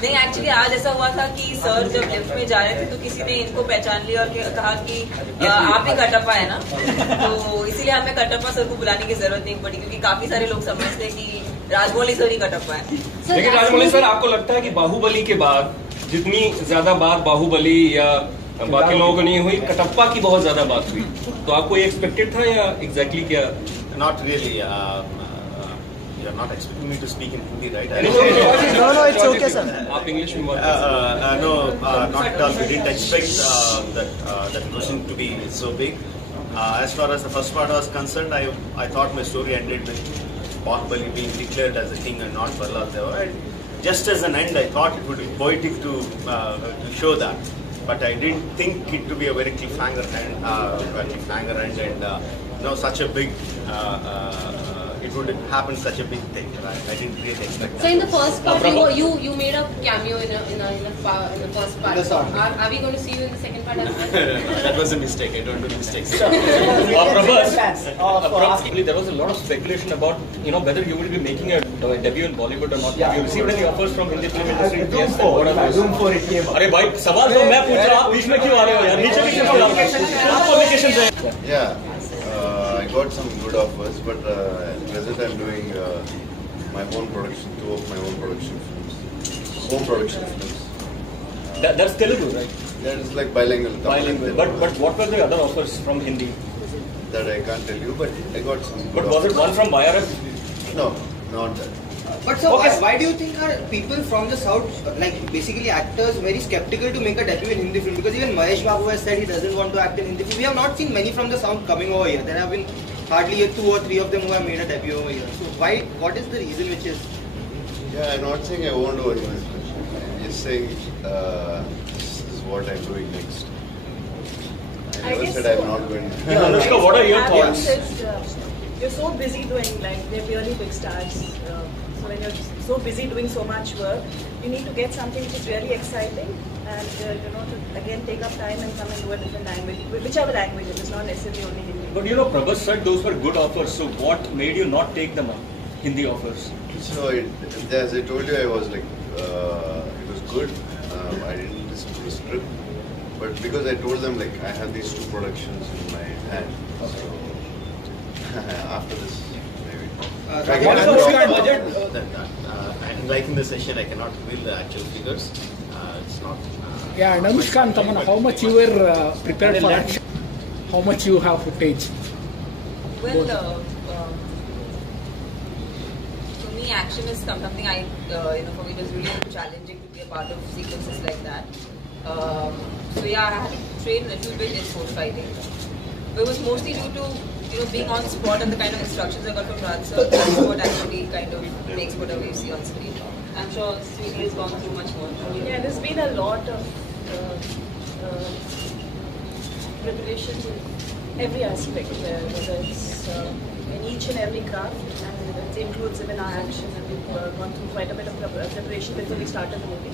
नहीं, एक्चुअली आज ऐसा हुआ था कि सर जब लिफ्ट में जा रहे थे तो किसी ने इनको पहचान लिया और कहा कि आप ही कटप्पा है ना, तो इसीलिए हमें कटप्पा सर को बुलाने की जरूरत नहीं पड़ी, क्योंकि काफी सारे लोग समझते हैं कि राजमौली सर ही कटप्पा है। लेकिन राजमौली सर, आपको लगता है कि बाहुबली के बाद जितनी ज्यादा बात बाहुबली या बाकी लोगों को नहीं हुई, कटप्पा की बहुत ज्यादा बात हुई, तो आपको ये एक्सपेक्टेड था या एग्जैक्टली क्या? Not really. You're not expecting me to speak in Hindi, right? No, it's okay, sir. आप इंग्लिश में बात No, not at all. We didn't expect that question to be so big. As far as the first part was concerned, I thought my story ended with Bahubali being declared as a king and not Prahlad Deva. Just as an end, I thought it would be poetic to show that, but I didn't think it to be a very cliffhanger end, and such a big. It would happen such a big thing, right? I didn't really expect that. So in the first part, you made a cameo in the first part. Are we going to see you in the second part as well? That was a mistake. I don't do mistakes. Prabhas, there was a lot of speculation about whether you will be making a debut in Bollywood or not. Have you received any offers from Hindi film industry? Yes. Zoom for it came. अरे भाई, सवाल तो मैं पूछ रहा हूँ, आप बीच में क्यों आ रहे हो यार? नीचे भी क्यों आ रहे हो? आपको लोकेशन है? Yeah. I got some good offers, but at present I'm doing my own production, 2 of my own production films, home production films. That's Telugu, right? That is like bilingual. Bilingual. But what were the other offers from Hindi? That I can't tell you, but I got some. But was it one from YRF? No, not that. But sir, why do you think are people from the south, like basically actors, very skeptical to make a debut in Hindi film? Because even Mahesh Babu has said he doesn't want to act in Hindi film. We have not seen many from the south coming over here. There have been hardly 2 or 3 of them who have made a debut over here. So why? What is the reason which is? Yeah, I'm not saying I won't do it. I'm just saying this is what I'm doing next. I never said I'm not going to. Yeah, Anushka, what are your thoughts? You're so busy doing, like, they're really big stars. So when you're so busy doing so much work, you need to get something which is really exciting and, to again take up time and come and do a different language, whichever language, it is not necessarily only Hindi. But Prabhas said those were good offers, so what made you not take them up, Hindi offers? So, as I told you, I was like, it was good. I didn't listen to the script, but because I told them, like, I have these 2 productions in my hand, so after this, maybe. What is the budget? Like in the session, I cannot reveal the actual figures. It's not. Yeah, and Anushka and Tamanna, how much you were prepared for action? How much you have footage? Well, for me, action is something I, for me it was really challenging to be a part of sequences like that. So yeah, I had to train a little bit in sword fighting. But it was mostly due to being on spot and the kind of instructions I got from Raj sir. That's what actually kind of makes whatever you see on screen. I'm sure Sweetie has gone through much more. Yeah, there's been a lot of preparations in every aspect, whether it's in each and every craft, and it includes even our action. And we've gone through quite a bit of preparation before we started the movie.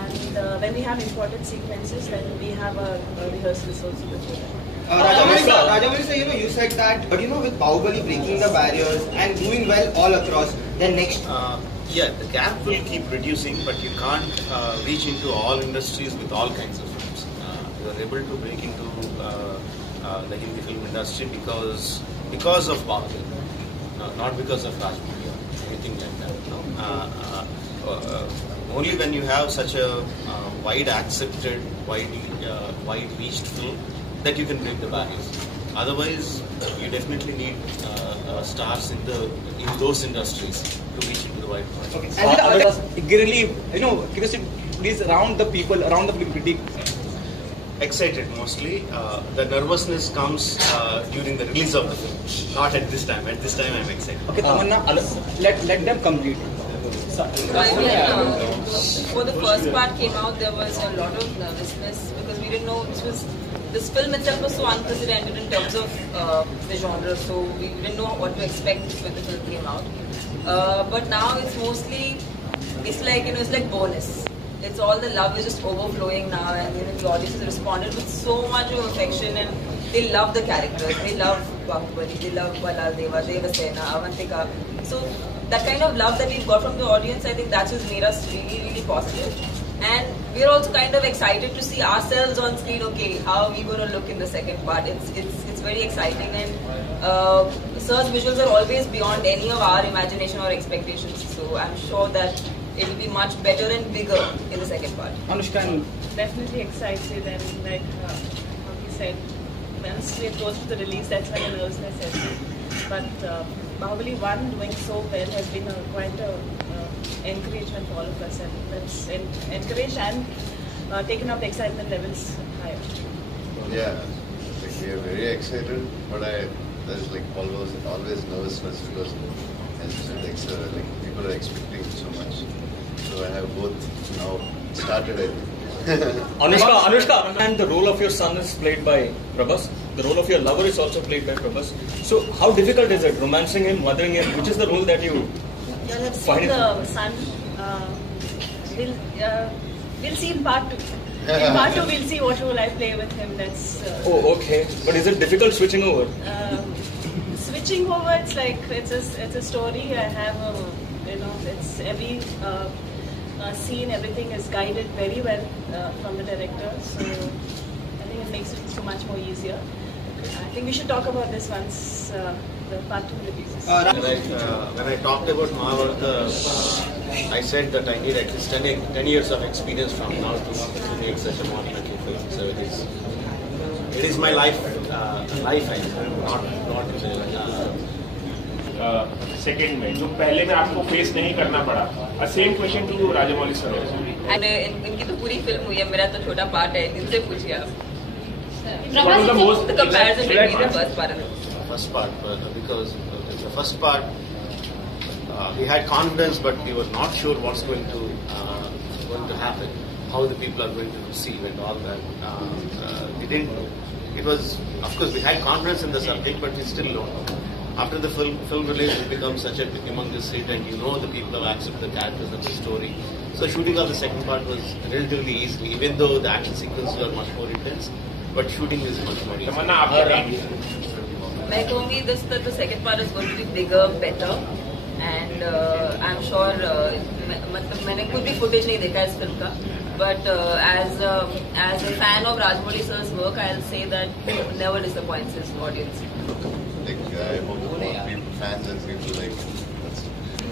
And when we have important sequences, then we have a rehearsals also before that. Rajamouli sir, you said that, but with Bahubali breaking the barriers and doing well all across, then next. Yeah, the gap will keep reducing, but you can't reach into all industries with all kinds of films. You are able to break into the Hindi film industry because of Bahubali, not because of Rajmouli or anything like that. Only when you have such a wide accepted, wide reached film that you can break the barriers. Otherwise, you definitely need stars in those industries to reach into the wide audience. Really, please around the people, around the film critique. Excited mostly. The nervousness comes during the release of the film, not at this time. At this time, I'm excited. Okay, Tamanna, let them complete. Before the first part came out, there was a lot of nervousness because we didn't know this film itself was so unprecedented in terms of the genre, so we didn't know what to expect when the film came out. But now it's mostly, it's like bonus. it's all the love is just overflowing now, and the audience has responded with so much of affection, and they love the characters. They love Bahubali, they love Balaadeva, Devasena, Avantika. So that kind of love that we've got from the audience, I think that's just made us really, really positive. And we're also kind of excited to see ourselves on screen. Okay, how are we going to look in the second part? It's very exciting, and Sir's visuals are always beyond any of our imagination or expectations. So I'm sure that it will be much better and bigger in the second part. Anushka, Definitely excited, and like how he said, once we are close to the release, that's when the nervousness sets in. But Bahubali 1 doing so well has been quite a encouragement for all of us, and that's encouraged and taken up the excitement levels higher. Yeah, like we are very excited, but there's like always nervousness because as you said, like people are expecting so much. So I have both now started it. Anushka, and the role of your son is played by Prabhas. The role of your lover is also played by Prabhas. So how difficult is it, romancing him, mothering him? Which is the role that you You'll have find seen the son. We'll see in part 2. In part 2, we'll see what role I play with him. That's. Oh, okay. But is it difficult switching over? Switching over, it's like it's a story. I have it's every scene, everything is guided very well from the director. So I think it makes it so much more easier. I think we should talk about this once the part 2 releases. When I talked about Mahabharata, I said that I need at least 10 years of experience from now to make such a monumental film. So it is my life, not second में जो पहले में आपको face नहीं करना पड़ा. Same question to Rajamouli sir. इनकी तो पूरी फिल्म हुई है, मेरा तो छोटा पार्ट है, इनसे पूछिए आप. What was the most The comparison between the first part and first part, because the first part we had confidence, but we were not sure what's going to happen, how the people are going to receive and all that. We didn't know. It was, of course, we had confidence in the subject, but we still don't know. After the film release, it becomes such a humongous hit, and you know the people have accepted the characters and the story. So shooting of the second part was relatively easy, even though the action sequences were much more intense. But shooting is much more easy. मैं कहूँगी the second part is going to be bigger, better, and I'm sure मतलब मैंने कुछ भी footage नहीं देखा इस film का, but as a fan of Rajamouli sir's work, I'll say that it never disappoints his audience. Like I hope people, fans and people like.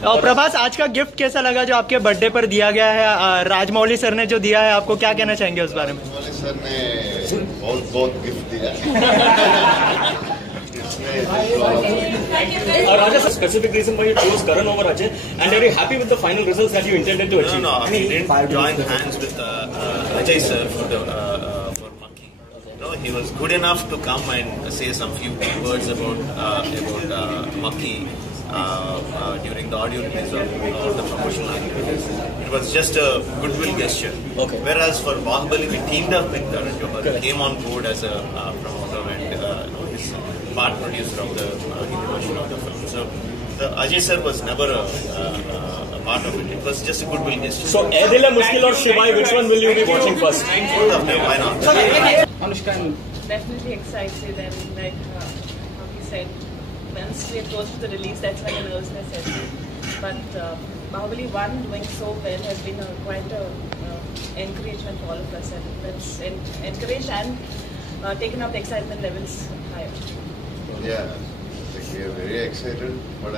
और प्रभास, आज का गिफ्ट कैसा लगा जो आपके बर्थडे पर दिया गया है? राजमौली सर ने जो दिया है, आपको क्या कहना चाहेंगे उस बारे में? राजमौली सर ने बहुत गिफ्ट दिया. Raja, a specific reason why you chose Karan over Ajay, and are you happy with the final results that you intended to achieve? No, he didn't join hands with Ajay sir for Monkey. No, he was good enough to come and say some few words about Monkey during the audio release or the promotional activities. It was just a goodwill gesture. Okay. Whereas for Bahubali, we teamed up with Karan Johar. He came on board as a promoter and his part producer of the Hindi version of the film. So the Ajay sir was never a part of it. It was just a goodwill gesture. So Ae Dil Hai Mushkil or Shivai, which one will you be watching first? Both of them, why not? Anushka, Definitely excited, and like how he said, once we are close to the release, that's when the nervousness sets in. But Bahubali 1 doing so well has been quite a encouragement for all of us, and that's encouraged and taken up the excitement levels higher. Yeah, like we are very excited, but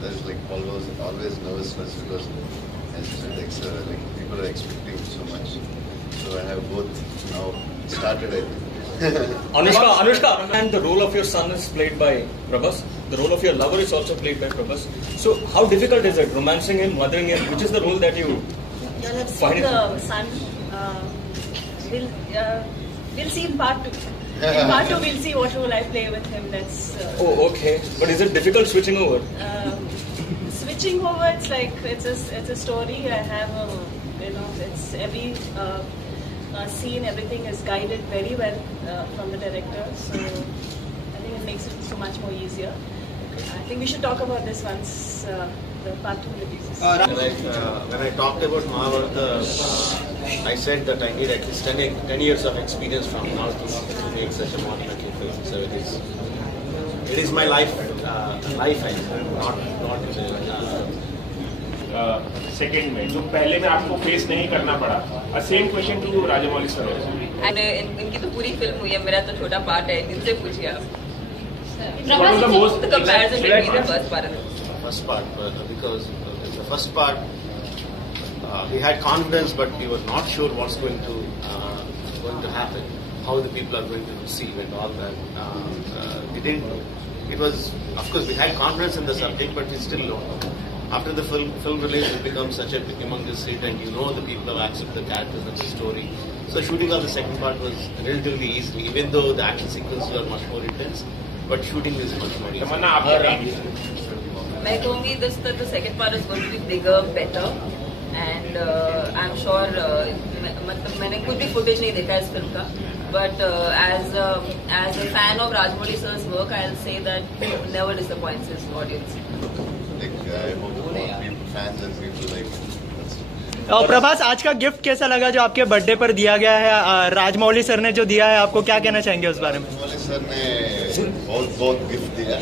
there's like always nervousness because as you said, like people are expecting so much. So I have both now started it. Anushka, and the role of your son is played by Prabhas. The role of your lover is also played by Prabhas. So how difficult is it, romancing him, mothering him? Which is the role that you You'll have find seen the son. We'll see in part 2. In part 2, we'll see what role I play with him. That's. Oh, okay. But is it difficult switching over? Switching over, it's like it's a story. I have it's every scene, everything is guided very well from the director. So I think it makes it so much more easier. I think we should talk about this once the part 2 releases. When I talked about Mahabharata, I said that I need at least 10 years of experience from Northeast to make such a Mahabharata film. So it is my life, I not second में जो पहले में आपको face नहीं करना पड़ा. Same question to Rajamouli sir. And इनकी तो पूरी फिल्म हुई है, मेरा तो छोटा पार्ट है, इनसे पूछिए आप. What was the most comparison between the first part and first part? Because the first part we had confidence, but we were not sure what's going to happen, how the people are going to receive and all that. We didn't know. It was, of course, we had confidence in the subject, but we still don't know. After the film release, it becomes such a humongous hit, and you know the people have accepted the characters and the story. So shooting of the second part was relatively easy, even though the action sequences were much more intense. But shooting is much more easy. मैं कहूँगी the second part is going to be bigger, better, and I'm sure मतलब मैंने कुछ भी footage नहीं देखा इस film का, but as a fan of Rajamouli sir's work, I'll say that it never disappoints his audience. I hope fans and people like. और प्रभास, आज का गिफ्ट कैसा लगा जो आपके बर्थडे पर दिया गया है? राजमौली सर ने जो दिया है, आपको क्या कहना चाहेंगे उस बारे में? राजमौली सर ने बहुत गिफ्ट दिया.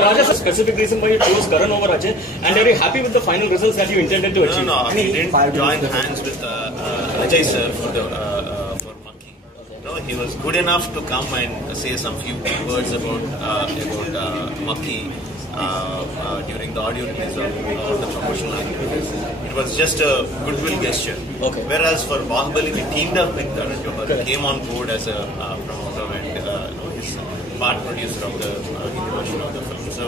Raja, a specific reason why you chose Karan over Ajay, and are you happy with the final results that you intended to achieve? No, he didn't join hands with Ajay sir for Monkey. No, he was good enough to come and say some few words about Monkey during the audio release or the promotional activities. It was just a goodwill gesture. Okay. Whereas for Bahubali, we teamed up with Karan Johar. He came on board as a promoter and his part producer of the Hindi version of the film. So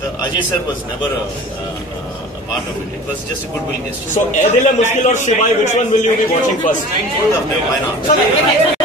the Ajay sir was never a part of it. It was just a goodwill gesture. So, Ae Dil Hai Mushkil or Shivai, which one will you be watching first? Both of them, why not?